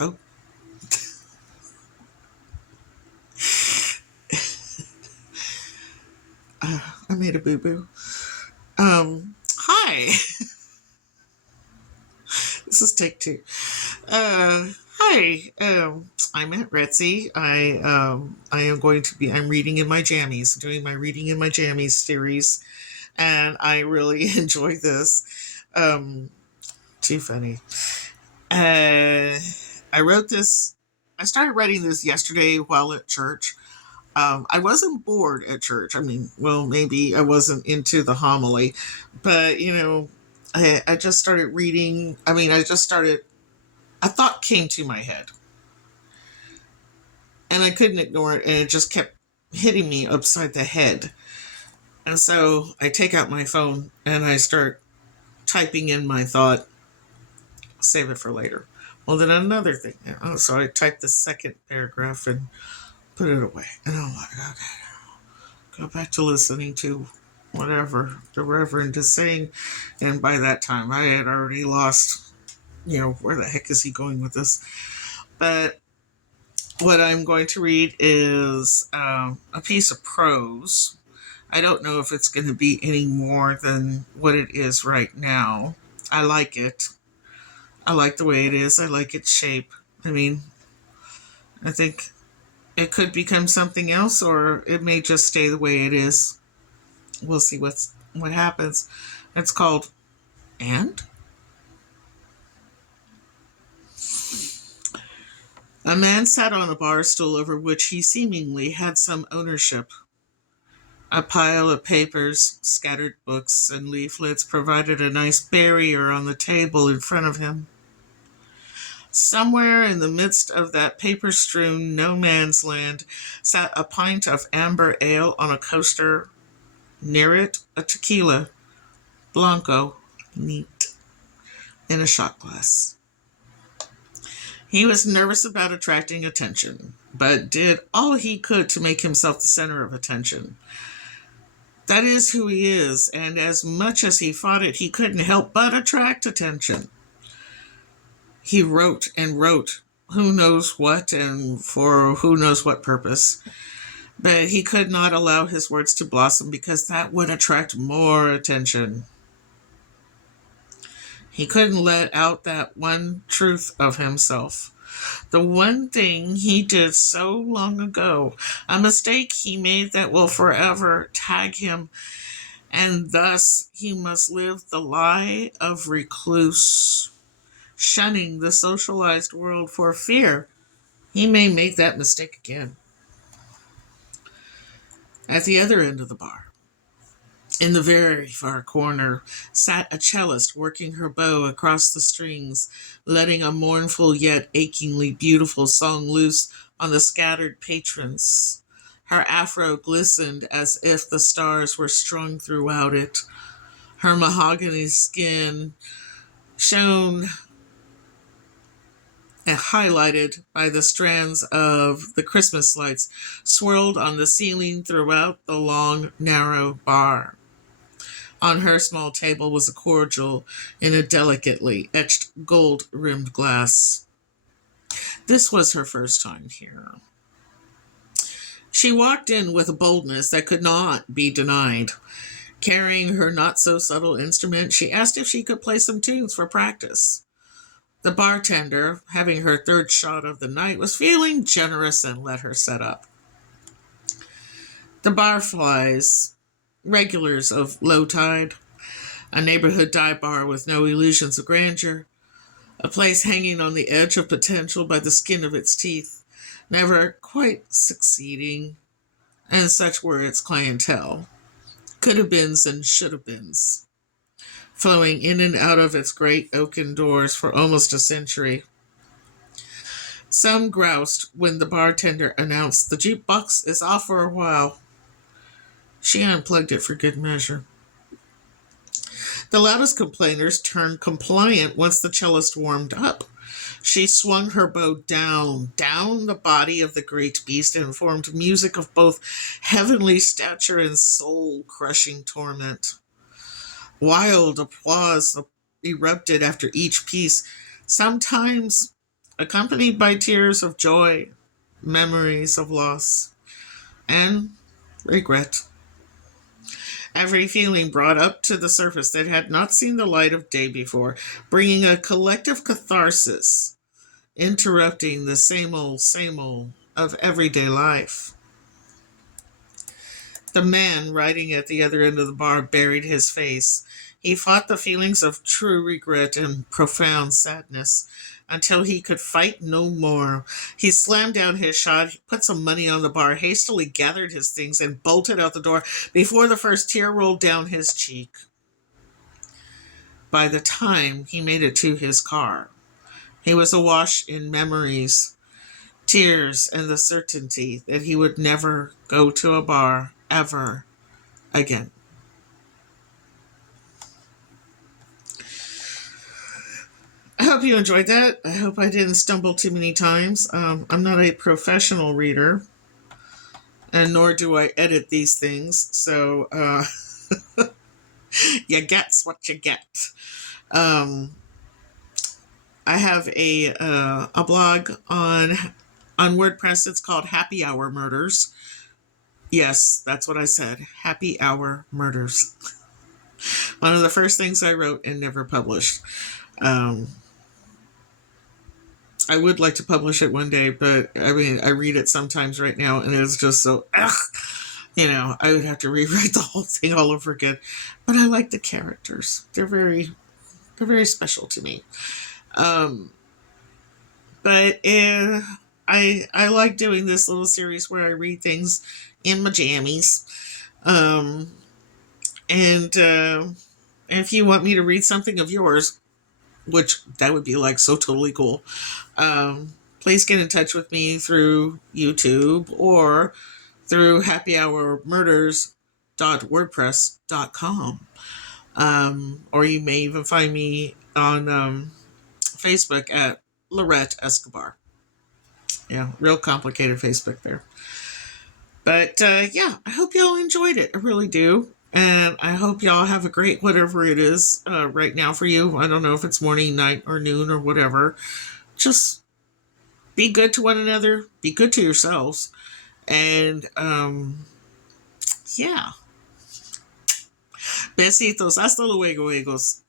Oh, I made a boo boo. Hi. This is take two. Hi. I'm at Retzi. I am going to be. I'm reading in my jammies, doing my reading in my jammies series, and I really enjoy this. Um, Too funny. Uh, I wrote this. I started writing this yesterday while at church. I wasn't bored at church. I mean, well, maybe I wasn't into the homily, but I just started reading. I mean, I just started. A thought came to my head, and I couldn't ignore it, and it just kept hitting me upside the head. And so I take out my phone and I start typing in my thought, save it for later. Well, then another thing. So I typed the second paragraph and put it away. And I'm like, okay, go back to listening to whatever the Reverend is saying. And by that time, I had already lost, where the heck is he going with this? But what I'm going to read is a piece of prose. I don't know if it's going to be any more than what it is right now. I like it. I like the way it is. I like its shape. I mean, I think it could become something else, or it may just stay the way it is. We'll see what happens. It's called And. A man sat on a bar stool over which he seemingly had some ownership. A pile of papers, scattered books, and leaflets provided a nice barrier on the table in front of him. Somewhere in the midst of that paper strewn no man's land sat a pint of amber ale on a coaster, near it a tequila, Blanco, neat, in a shot glass. He was nervous about attracting attention, but did all he could to make himself the center of attention. That is who he is, and as much as he fought it, he couldn't help but attract attention. He wrote and wrote, who knows what and for who knows what purpose, but he could not allow his words to blossom because that would attract more attention. He couldn't let out that one truth of himself. The one thing he did so long ago, a mistake he made that will forever tag him, and thus he must live the lie of recluse, shunning the socialized world for fear he may make that mistake again. At the other end of the bar, in the very far corner, sat a cellist working her bow across the strings, letting a mournful yet achingly beautiful song loose on the scattered patrons. Her afro glistened as if the stars were strung throughout it. Her mahogany skin shone and highlighted by the strands of the Christmas lights swirled on the ceiling throughout the long, narrow bar. On her small table was a cordial in a delicately etched gold rimmed glass. This was her first time here. She walked in with a boldness that could not be denied. Carrying her not so subtle instrument, she asked if she could play some tunes for practice. The bartender, having her third shot of the night, was feeling generous and let her set up. The barflies, regulars of low tide, a neighborhood dive bar with no illusions of grandeur, a place hanging on the edge of potential by the skin of its teeth, never quite succeeding, and such were its clientele. Could have beens and should have beens, flowing in and out of its great oaken doors for almost a century. Some groused when the bartender announced the jukebox is off for a while. She unplugged it for good measure. The loudest complainers turned compliant once the cellist warmed up. She swung her bow down the body of the great beast, and formed music of both heavenly stature and soul-crushing torment. Wild applause erupted after each piece, sometimes accompanied by tears of joy, memories of loss, and regret. Every feeling brought up to the surface that had not seen the light of day before, bringing a collective catharsis, interrupting the same old of everyday life. The man riding at the other end of the bar buried his face. He fought the feelings of true regret and profound sadness until he could fight no more. He slammed down his shot, put some money on the bar, hastily gathered his things, and bolted out the door before the first tear rolled down his cheek. By the time he made it to his car, he was awash in memories, tears, and the certainty that he would never go to a bar ever again. I hope you enjoyed that. I hope I didn't stumble too many times. I'm not a professional reader, and nor do I edit these things. So you get's what you get. Um, I have a blog on WordPress. It's called Happy Hour Murders. Yes, that's what I said. Happy Hour Murders. One of the first things I wrote and never published. I would like to publish it one day, but I mean, I read it sometimes right now, and it's just so, I would have to rewrite the whole thing all over again. But I like the characters; they're very special to me. But I like doing this little series where I read things in my jammies. And if you want me to read something of yours, which that would be like so totally cool, please get in touch with me through YouTube or through happyhourmurders.wordpress.com. Or you may even find me on Facebook at Laurette Escobar. Yeah, real complicated Facebook there. But yeah, I hope y'all enjoyed it. I really do. And I hope y'all have a great whatever it is right now for you. I don't know if it's morning, night, or noon, or whatever. Just be good to one another. Be good to yourselves. And yeah. Besitos. Hasta luego, amigos.